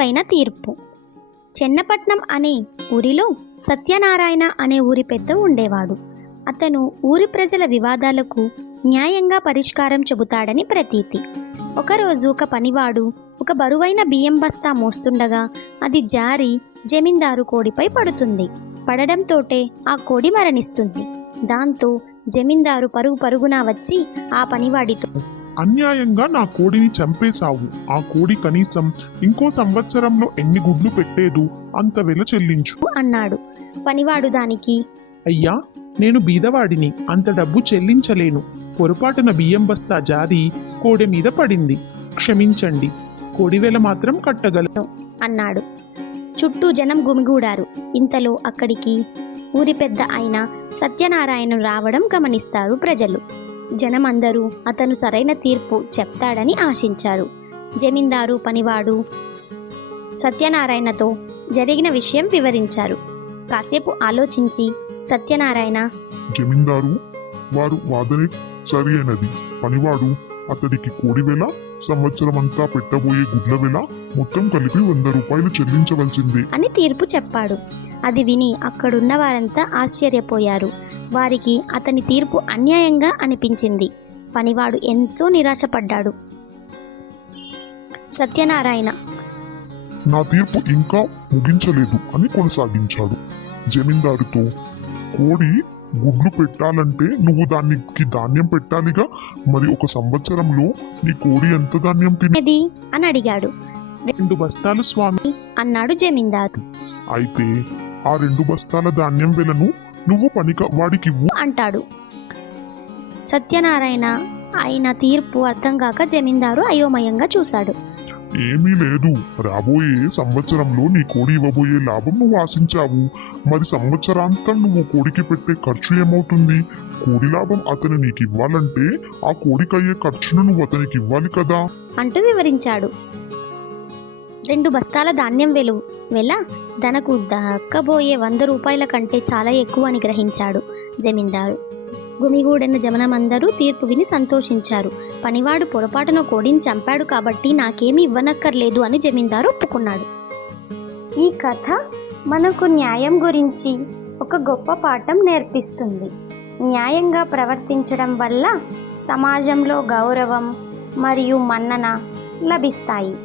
తెలివైన తీర్పు. చెన్నపట్నం అనే ఊరిలో సత్యనారాయణ అనే ఊరి పెద్ద ఉండేవాడు. అతను ఊరి ప్రజల వివాదాలకు న్యాయంగా పరిష్కారం చెబుతాడని ప్రతీతి. ఒకరోజు ఒక పనివాడు ఒక బరువైన బియ్యం బస్తా మోస్తుండగా అది జారి జమీందారు కోడిపై పడుతుంది. పడడంతోటే ఆ కోడి మరణిస్తుంది. దాంతో జమీందారు పరుగు పరుగున వచ్చి ఆ పనివాడితో, అన్యాయంగా నా కోడిని చంపేశావు. ఆ కోడి కనీసం ఇంకో సంవత్సరంలో ఎన్ని గుడ్లు పెట్టేదు, అంత వెల చెల్లించు అన్నాడు. పనివాడు దానికి, అయ్యా, నేను బీదవాడిని, అంత డబ్బు చెల్లించలేను. పొరపాటున బియ్యం బస్తా జారి కోడి మీద పడింది, క్షమించండి. కోడి వెల మాత్రం కట్టగలను అన్నాడు. చుట్టూ జనం గుమిగూడారు. ఇంతలో అక్కడికి ఊరి పెద్ద అయిన సత్యనారాయణ రావడం గమనిస్తారు ప్రజలు. జనమందరూ అతను సరైన తీర్పు చెప్తాడని ఆశించారు. జమీందారు పనివాడు సత్యనారాయణతో జరిగిన విషయం వివరించారు. కాసేపు ఆలోచించి సత్యనారాయణ, జమీందారు వారు వాదనే సరి అయినది. పనివాడు అతడికి కోడి వెల, సంవత్సరం అంతా పెట్టబోయే గుడ్ల వెల మొత్తం కలిపి 100 రూపాయలు చెల్లించవలసిందే అని తీర్పు చెప్పాడు. అది విని అక్కడున్న వారంతా ఆశ్చర్యపోయారు. వారికి అతని తీర్పు అన్యాయంగా అనిపించింది. పనివాడు ఎంతో నిరాశపడ్డాడు. సత్యనారాయణ, నా తీర్పు ఇంకా ముగించలేదు అని కొనసాగించాడు. జమీందారుతో, కోడి గుడ్లు పెట్టాలంటే నువ్వు దానికి ధాన్యం పెట్టాలిగా. మరి ఒక సంవత్సరంలో నీ కోడి ఎంత ధాన్యం తినేది అని అడిగాడు. 2 బస్తాలు స్వామి అన్నాడు జమీందారు. అయితే ఆ 2 బస్తాల ధాన్యం వెలను నువ్వు వాడికివ్వు అంటాడు. సత్యనారాయణ ఆయన తీర్పు అర్థం కాక జమీందారు అయోమయంగా చూశాడు. ఏమీ లేదు, రాబోయే సంవత్సరంలో నీ కోడి ఇవ్వబోయే లాభం నువ్వు ఆశించావు. మరి సంవత్సరాంతం నువ్వు కోడికి పెట్టే ఖర్చు ఏమవుతుంది? కోడి లాభం అతను నీకు ఇవ్వాలంటే ఆ కోడికి అయ్యే ఖర్చును నువ్వు అతనికి ఇవ్వాలి కదా అంటూ వివరించాడు. 2 బస్తాల ధాన్యం వెల తనకు దక్కబోయే 100 రూపాయల కంటే చాలా ఎక్కువ అని గ్రహించాడు జమీందారు. గుమిగూడిన జమనమందరూ తీర్పు విని సంతోషించారు. పనివాడు పొరపాటున కోడిని చంపాడు కాబట్టి నాకేమీ ఇవ్వనక్కర్లేదు అని జమీందారు ఒప్పుకున్నాడు. ఈ కథ మనకు న్యాయం గురించి ఒక గొప్ప పాఠం నేర్పిస్తుంది. న్యాయంగా ప్రవర్తించడం వల్ల సమాజంలో గౌరవం మరియు మన్నన లభిస్తాయి.